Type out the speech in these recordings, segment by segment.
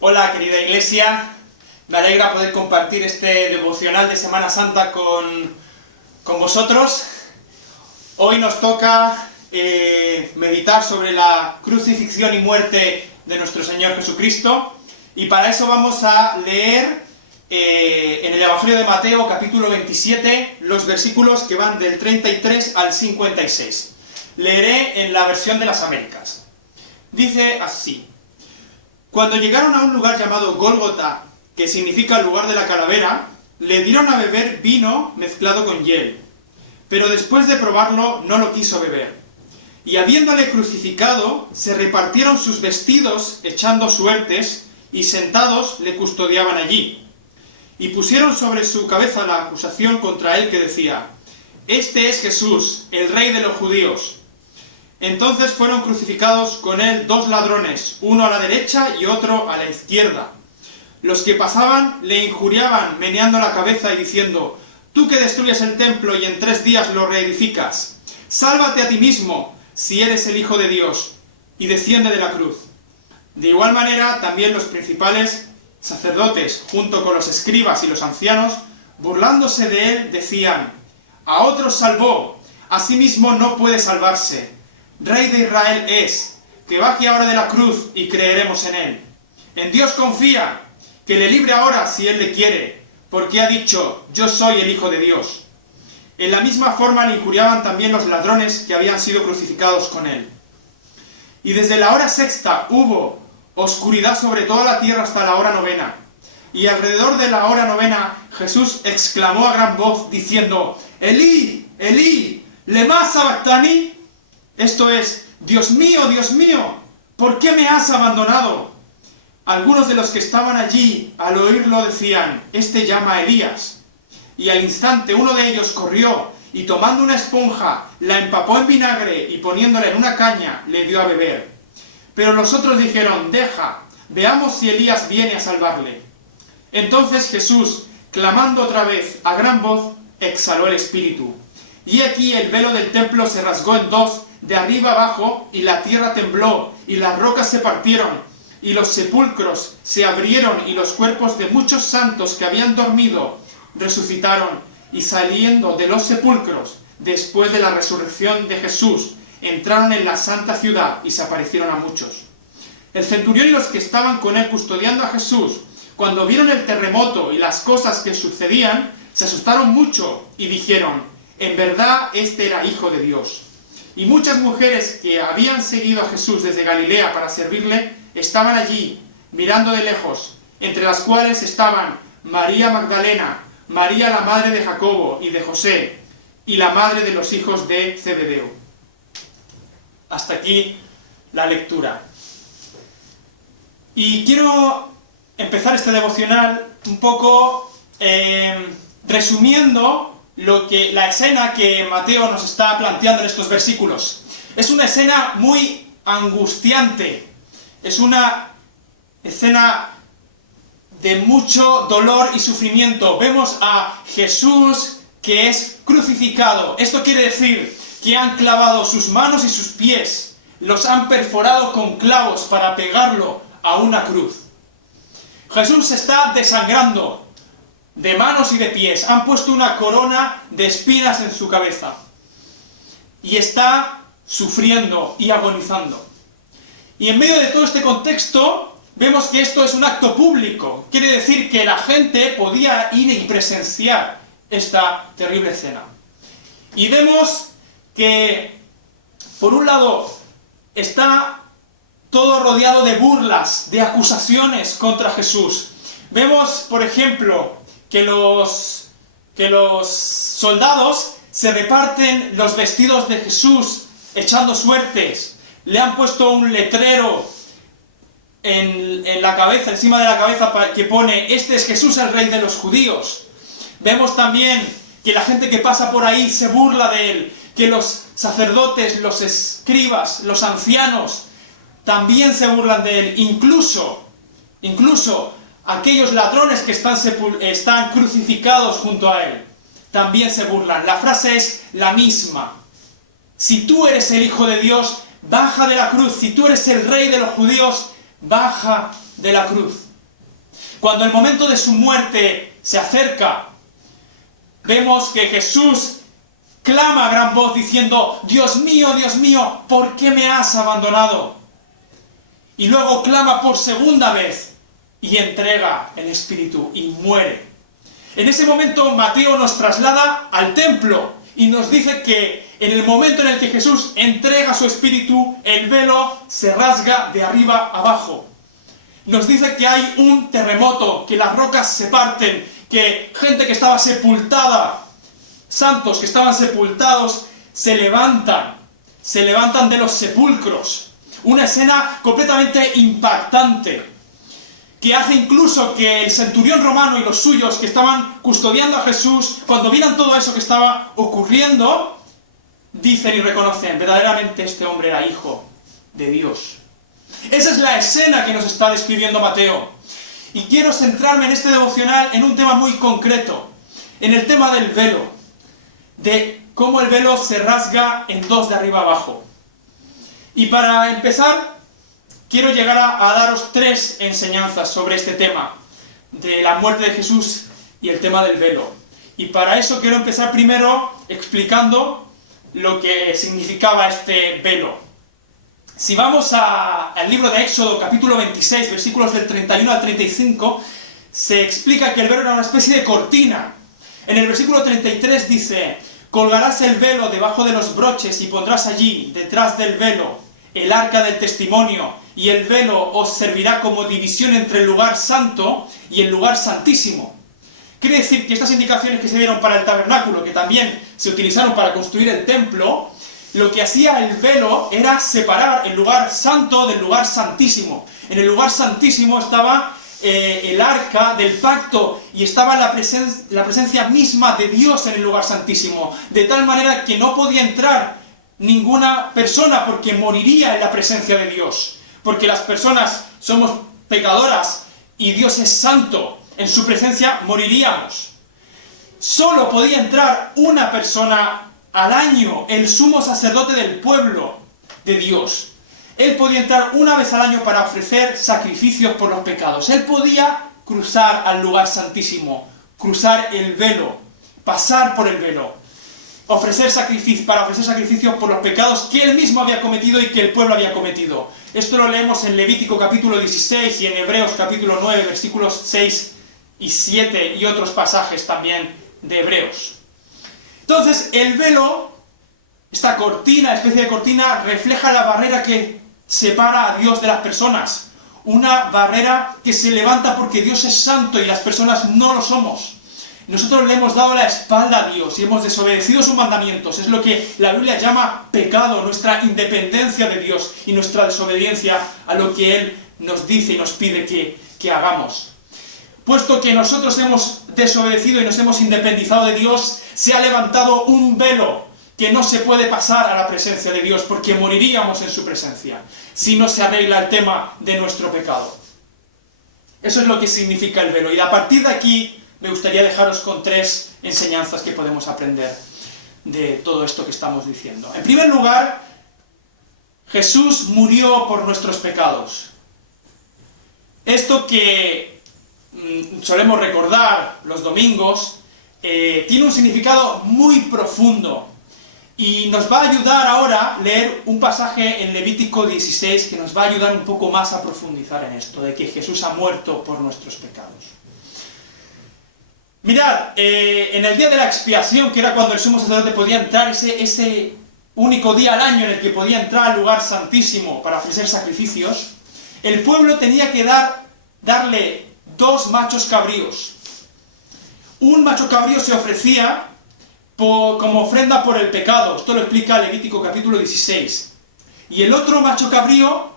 Hola querida iglesia, me alegra poder compartir este devocional de Semana Santa con vosotros. Hoy nos toca meditar sobre la crucifixión y muerte de nuestro Señor Jesucristo, y para eso vamos a leer en el Evangelio de Mateo, capítulo 27, los versículos que van del 33 al 56. Leeré en la versión de las Américas. Dice así: Cuando llegaron a un lugar llamado Gólgota, que significa lugar de la calavera, le dieron a beber vino mezclado con hiel. Pero después de probarlo, no lo quiso beber. Y habiéndole crucificado, se repartieron sus vestidos, echando suertes, y sentados le custodiaban allí. Y pusieron sobre su cabeza la acusación contra él que decía: Este es Jesús, el Rey de los judíos. Entonces fueron crucificados con él dos ladrones, uno a la derecha y otro a la izquierda. Los que pasaban le injuriaban, meneando la cabeza y diciendo: Tú que destruyes el templo y en 3 días lo reedificas, sálvate a ti mismo, si eres el Hijo de Dios, y desciende de la cruz. De igual manera, también los principales sacerdotes, junto con los escribas y los ancianos, burlándose de él, decían: A otros salvó, a sí mismo no puede salvarse. Rey de Israel es, que baje ahora de la cruz y creeremos en él. En Dios confía, que le libre ahora si él le quiere, porque ha dicho: Yo soy el Hijo de Dios. En la misma forma le injuriaban también los ladrones que habían sido crucificados con él. Y desde la hora sexta hubo oscuridad sobre toda la tierra hasta la hora novena. Y alrededor de la hora novena Jesús exclamó a gran voz diciendo: Elí, Elí, lema sabactani. Esto es: Dios mío, ¿por qué me has abandonado? Algunos de los que estaban allí al oírlo decían: Este llama a Elías. Y al instante uno de ellos corrió y tomando una esponja la empapó en vinagre y poniéndola en una caña le dio a beber. Pero los otros dijeron: Deja, veamos si Elías viene a salvarle. Entonces Jesús, clamando otra vez a gran voz, exhaló el espíritu. Y aquí el velo del templo se rasgó en dos, de arriba abajo, y la tierra tembló, y las rocas se partieron, y los sepulcros se abrieron, y los cuerpos de muchos santos que habían dormido resucitaron, y saliendo de los sepulcros, después de la resurrección de Jesús, entraron en la santa ciudad y se aparecieron a muchos. El centurión y los que estaban con él custodiando a Jesús, cuando vieron el terremoto y las cosas que sucedían, se asustaron mucho y dijeron: En verdad este era Hijo de Dios. Y muchas mujeres que habían seguido a Jesús desde Galilea para servirle, estaban allí, mirando de lejos, entre las cuales estaban María Magdalena, María la madre de Jacobo y de José, y la madre de los hijos de Zebedeo. Hasta aquí la lectura. Y quiero empezar este devocional un poco resumiendo la escena que Mateo nos está planteando en estos versículos. Es una escena muy angustiante, es una escena de mucho dolor y sufrimiento. Vemos a Jesús que es crucificado. Esto quiere decir que han clavado sus manos y sus pies, los han perforado con clavos para pegarlo a una cruz. Jesús está desangrando de manos y de pies, han puesto una corona de espinas en su cabeza y está sufriendo y agonizando. Y en medio de todo este contexto vemos que esto es un acto público, quiere decir que la gente podía ir y presenciar esta terrible escena. Y vemos que por un lado está todo rodeado de burlas, de acusaciones contra Jesús. Vemos, por ejemplo, que los soldados se reparten los vestidos de Jesús echando suertes. Le han puesto un letrero en la cabeza, encima de la cabeza, que pone: Este es Jesús, el Rey de los judíos. Vemos también que la gente que pasa por ahí se burla de él, que los sacerdotes, los escribas, los ancianos también se burlan de él, incluso aquellos ladrones que están crucificados junto a él, también se burlan. La frase es la misma: si tú eres el Hijo de Dios, baja de la cruz. Si tú eres el Rey de los judíos, baja de la cruz. Cuando el momento de su muerte se acerca, vemos que Jesús clama a gran voz diciendo: Dios mío, ¿por qué me has abandonado? Y luego clama por segunda vez y entrega el Espíritu y muere. En ese momento Mateo nos traslada al templo y nos dice que en el momento en el que Jesús entrega su Espíritu, el velo se rasga de arriba abajo. Nos dice que hay un terremoto, que las rocas se parten, que gente que estaba sepultada, santos que estaban sepultados, se levantan de los sepulcros. Una escena completamente impactante, que hace incluso que el centurión romano y los suyos que estaban custodiando a Jesús, cuando vieran todo eso que estaba ocurriendo, dicen y reconocen: verdaderamente este hombre era hijo de Dios. Esa es la escena que nos está describiendo Mateo. Y quiero centrarme en este devocional en un tema muy concreto, en el tema del velo, de cómo el velo se rasga en dos de arriba abajo. Y para empezar, quiero llegar a daros 3 enseñanzas sobre este tema, de la muerte de Jesús y el tema del velo. Y para eso quiero empezar primero explicando lo que significaba este velo. Si vamos al libro de Éxodo, capítulo 26, versículos del 31 al 35, se explica que el velo era una especie de cortina. En el versículo 33 dice: colgarás el velo debajo de los broches y pondrás allí, detrás del velo, el arca del testimonio, y el velo os servirá como división entre el lugar santo y el lugar santísimo. Quiere decir que estas indicaciones que se dieron para el tabernáculo, que también se utilizaron para construir el templo, lo que hacía el velo era separar el lugar santo del lugar santísimo. En el lugar santísimo estaba el arca del pacto y estaba la presencia misma de Dios en el lugar santísimo, de tal manera que no podía entrar ninguna persona porque moriría en la presencia de Dios, porque las personas somos pecadoras y Dios es santo. En su presencia moriríamos. Solo podía entrar una persona al año, el sumo sacerdote del pueblo de Dios. Él podía entrar una vez al año para ofrecer sacrificios por los pecados. Él podía cruzar al lugar santísimo, cruzar el velo, pasar por el velo, para ofrecer sacrificios por los pecados que él mismo había cometido y que el pueblo había cometido. Esto lo leemos en Levítico capítulo 16 y en Hebreos capítulo 9, versículos 6 y 7 y otros pasajes también de Hebreos. Entonces, el velo, esta cortina, especie de cortina, refleja la barrera que separa a Dios de las personas. Una barrera que se levanta porque Dios es santo y las personas no lo somos. Nosotros le hemos dado la espalda a Dios y hemos desobedecido sus mandamientos. Es lo que la Biblia llama pecado, nuestra independencia de Dios y nuestra desobediencia a lo que Él nos dice y nos pide que hagamos. Puesto que nosotros hemos desobedecido y nos hemos independizado de Dios, se ha levantado un velo que no se puede pasar a la presencia de Dios, porque moriríamos en su presencia, si no se arregla el tema de nuestro pecado. Eso es lo que significa el velo. Y a partir de aquí, me gustaría dejaros con 3 enseñanzas que podemos aprender de todo esto que estamos diciendo. En primer lugar, Jesús murió por nuestros pecados. Esto que solemos recordar los domingos, tiene un significado muy profundo y nos va a ayudar ahora a leer un pasaje en Levítico 16 que nos va a ayudar un poco más a profundizar en esto, de que Jesús ha muerto por nuestros pecados. Mirad, en el día de la expiación, que era cuando el sumo sacerdote podía entrar, ese único día al año en el que podía entrar al lugar santísimo para ofrecer sacrificios, el pueblo tenía que darle 2 machos cabríos. Un macho cabrío se ofrecía como ofrenda por el pecado. Esto lo explica Levítico capítulo 16. Y el otro macho cabrío,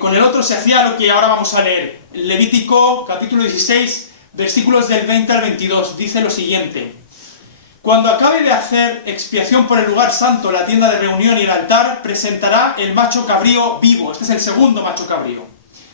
con el otro se hacía lo que ahora vamos a leer. Levítico capítulo 16, versículos del 20 al 22, dice lo siguiente: cuando acabe de hacer expiación por el lugar santo, la tienda de reunión y el altar, presentará el macho cabrío vivo. Este es el segundo macho cabrío.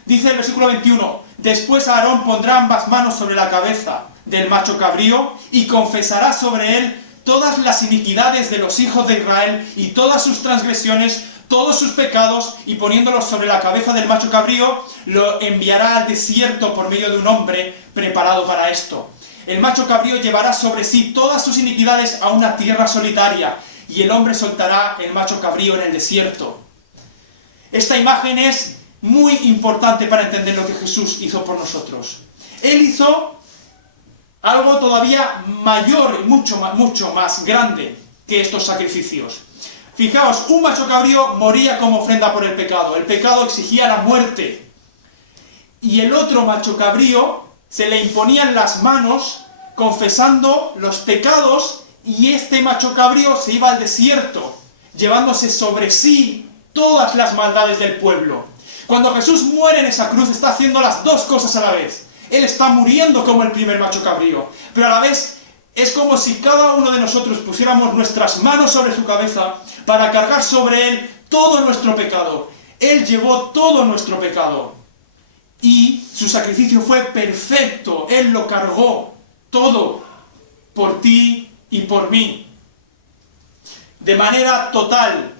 Dice el versículo 21, después Aarón pondrá ambas manos sobre la cabeza del macho cabrío y confesará sobre él todas las iniquidades de los hijos de Israel y todas sus transgresiones, todos sus pecados y poniéndolos sobre la cabeza del macho cabrío, lo enviará al desierto por medio de un hombre preparado para esto. El macho cabrío llevará sobre sí todas sus iniquidades a una tierra solitaria, y el hombre soltará el macho cabrío en el desierto. Esta imagen es muy importante para entender lo que Jesús hizo por nosotros. Él hizo algo todavía mayor, mucho más grande que estos sacrificios. Fijaos, un macho cabrío moría como ofrenda por el pecado. El pecado exigía la muerte. Y el otro macho cabrío se le imponían las manos confesando los pecados, y este macho cabrío se iba al desierto, llevándose sobre sí todas las maldades del pueblo. Cuando Jesús muere en esa cruz, está haciendo las dos cosas a la vez. Él está muriendo como el primer macho cabrío, pero a la vez es como si cada uno de nosotros pusiéramos nuestras manos sobre su cabeza para cargar sobre él todo nuestro pecado. Él llevó todo nuestro pecado y su sacrificio fue perfecto. Él lo cargó todo por ti y por mí, de manera total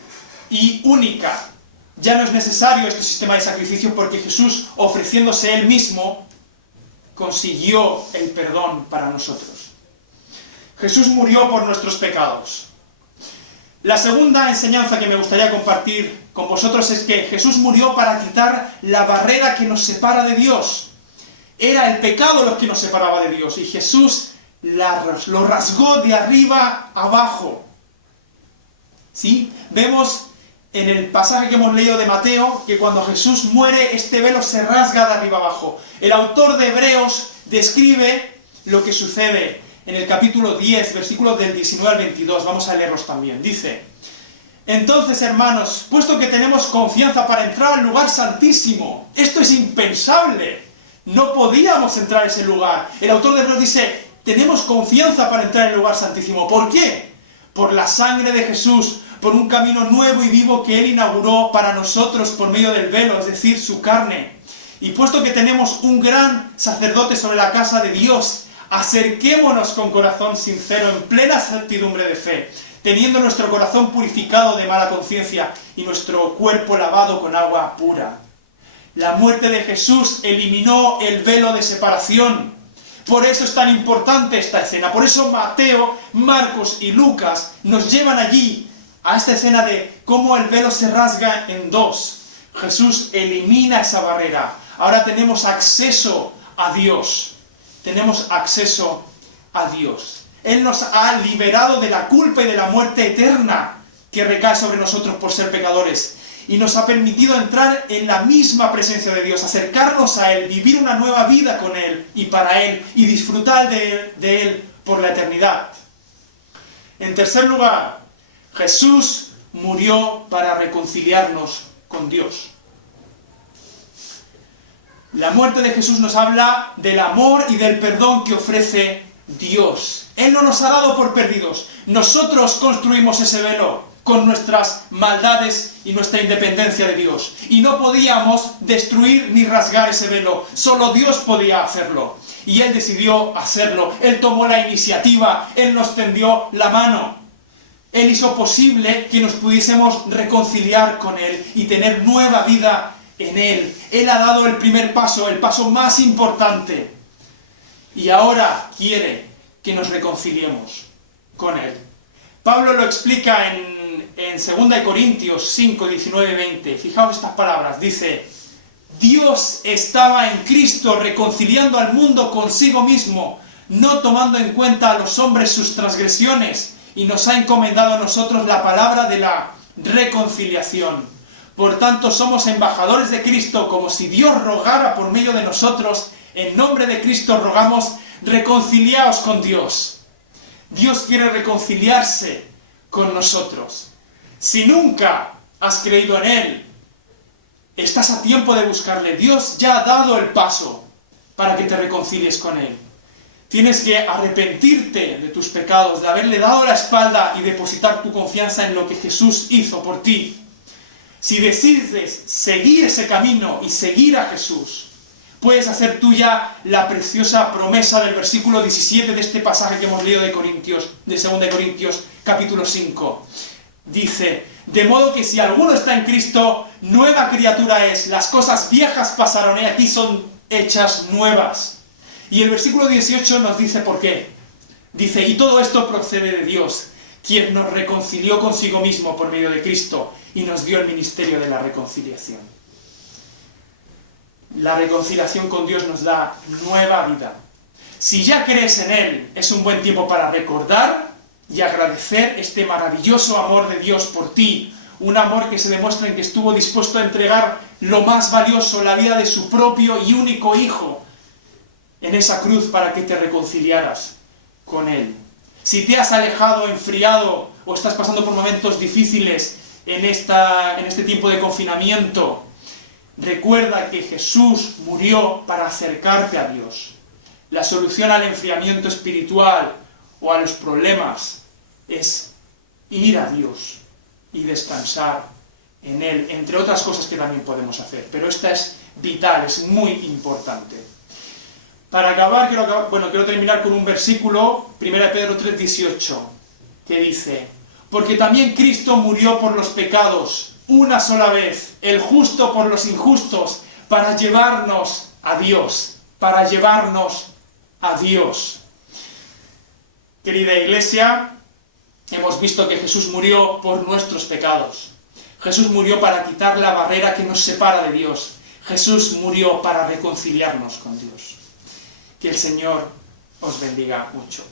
y única. Ya no es necesario este sistema de sacrificio porque Jesús, ofreciéndose Él mismo, consiguió el perdón para nosotros. Jesús murió por nuestros pecados. La segunda enseñanza que me gustaría compartir con vosotros es que Jesús murió para quitar la barrera que nos separa de Dios. Era el pecado lo que nos separaba de Dios, y Jesús lo rasgó de arriba abajo. ¿Sí? Vemos en el pasaje que hemos leído de Mateo que cuando Jesús muere, este velo se rasga de arriba abajo. El autor de Hebreos describe lo que sucede en el capítulo 10, versículos del 19 al 22. Vamos a leerlos también. Dice: entonces, hermanos, puesto que tenemos confianza para entrar al lugar santísimo, esto es impensable, no podíamos entrar a ese lugar. El autor de Hebreos dice: tenemos confianza para entrar al lugar santísimo. ¿Por qué? Por la sangre de Jesús, por un camino nuevo y vivo que Él inauguró para nosotros por medio del velo, es decir, su carne. Y puesto que tenemos un gran sacerdote sobre la casa de Dios, acerquémonos con corazón sincero, en plena certidumbre de fe, teniendo nuestro corazón purificado de mala conciencia y nuestro cuerpo lavado con agua pura. La muerte de Jesús eliminó el velo de separación. Por eso es tan importante esta escena. Por eso Mateo, Marcos y Lucas nos llevan allí, a esta escena de cómo el velo se rasga en dos. Jesús elimina esa barrera. Ahora tenemos acceso a Dios. Tenemos acceso a Dios. Él nos ha liberado de la culpa y de la muerte eterna que recae sobre nosotros por ser pecadores. Y nos ha permitido entrar en la misma presencia de Dios, acercarnos a Él, vivir una nueva vida con Él y para Él, y disfrutar de Él por la eternidad. En tercer lugar, Jesús murió para reconciliarnos con Dios. La muerte de Jesús nos habla del amor y del perdón que ofrece Dios. Él no nos ha dado por perdidos. Nosotros construimos ese velo con nuestras maldades y nuestra independencia de Dios. Y no podíamos destruir ni rasgar ese velo. Solo Dios podía hacerlo. Y Él decidió hacerlo. Él tomó la iniciativa. Él nos tendió la mano. Él hizo posible que nos pudiésemos reconciliar con Él y tener nueva vida en Él. Él ha dado el primer paso, el paso más importante. Y ahora quiere que nos reconciliemos con Él. Pablo lo explica en 2 Corintios 5, 19, 20. Fijaos estas palabras. Dice: Dios estaba en Cristo reconciliando al mundo consigo mismo, no tomando en cuenta a los hombres sus transgresiones, y nos ha encomendado a nosotros la palabra de la reconciliación. Por tanto, somos embajadores de Cristo, como si Dios rogara por medio de nosotros. En nombre de Cristo rogamos: reconciliaos con Dios. Dios quiere reconciliarse con nosotros. Si nunca has creído en Él, estás a tiempo de buscarle. Dios ya ha dado el paso para que te reconcilies con Él. Tienes que arrepentirte de tus pecados, de haberle dado la espalda y depositar tu confianza en lo que Jesús hizo por ti. Si decides seguir ese camino y seguir a Jesús, puedes hacer tuya la preciosa promesa del versículo 17 de este pasaje que hemos leído de 2 Corintios capítulo 5. Dice: De modo que si alguno está en Cristo, nueva criatura es. Las cosas viejas pasaron y aquí son hechas nuevas. Y el versículo 18 nos dice por qué. Dice, y todo esto procede de Dios, quien nos reconcilió consigo mismo por medio de Cristo y nos dio el ministerio de la reconciliación. La reconciliación con Dios nos da nueva vida. Si ya crees en Él, es un buen tiempo para recordar y agradecer este maravilloso amor de Dios por ti. Un amor que se demuestra en que estuvo dispuesto a entregar lo más valioso, la vida de su propio y único Hijo, en esa cruz para que te reconciliaras con Él. Si te has alejado, enfriado o estás pasando por momentos difíciles en este tiempo de confinamiento, recuerda que Jesús murió para acercarte a Dios. La solución al enfriamiento espiritual o a los problemas es ir a Dios y descansar en Él, entre otras cosas que también podemos hacer. Pero esta es vital, es muy importante. Para acabar, quiero terminar con un versículo, 1 Pedro 3:18, que dice, porque también Cristo murió por los pecados una sola vez, el justo por los injustos, para llevarnos a Dios, para llevarnos a Dios. Querida Iglesia, hemos visto que Jesús murió por nuestros pecados. Jesús murió para quitar la barrera que nos separa de Dios. Jesús murió para reconciliarnos con Dios. Que el Señor os bendiga mucho.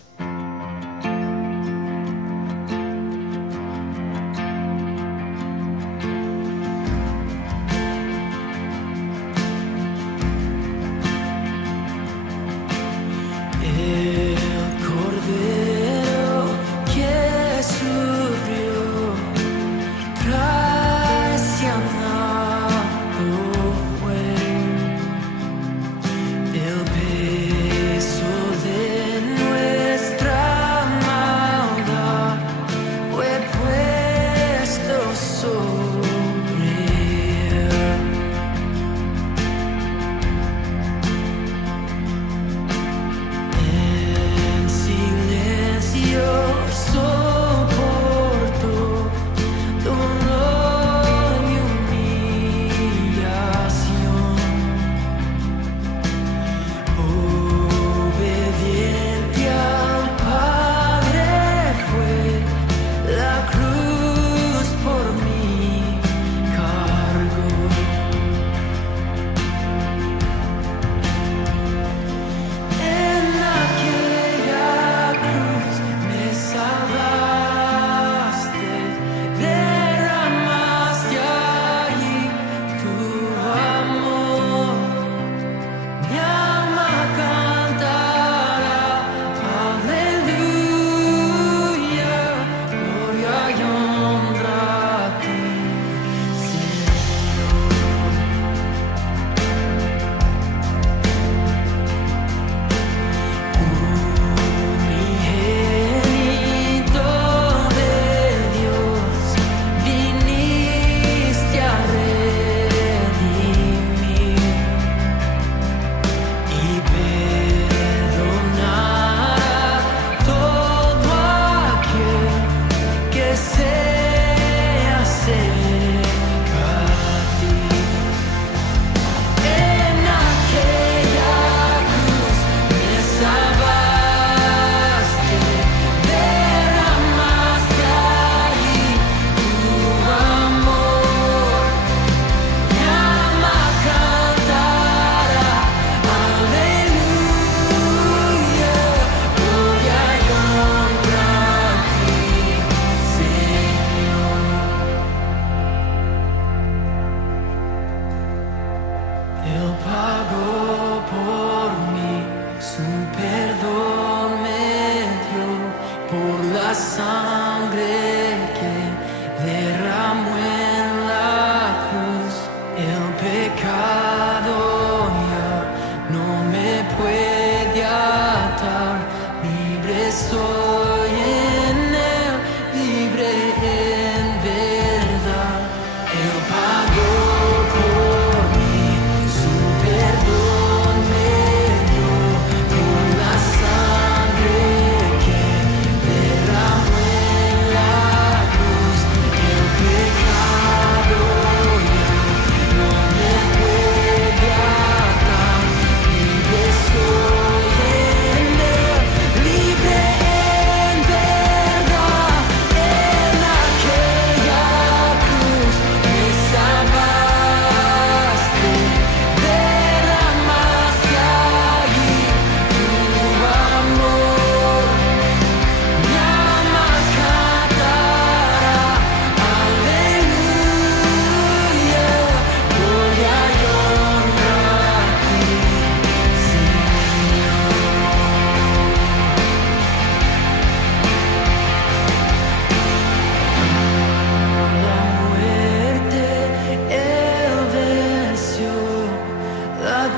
La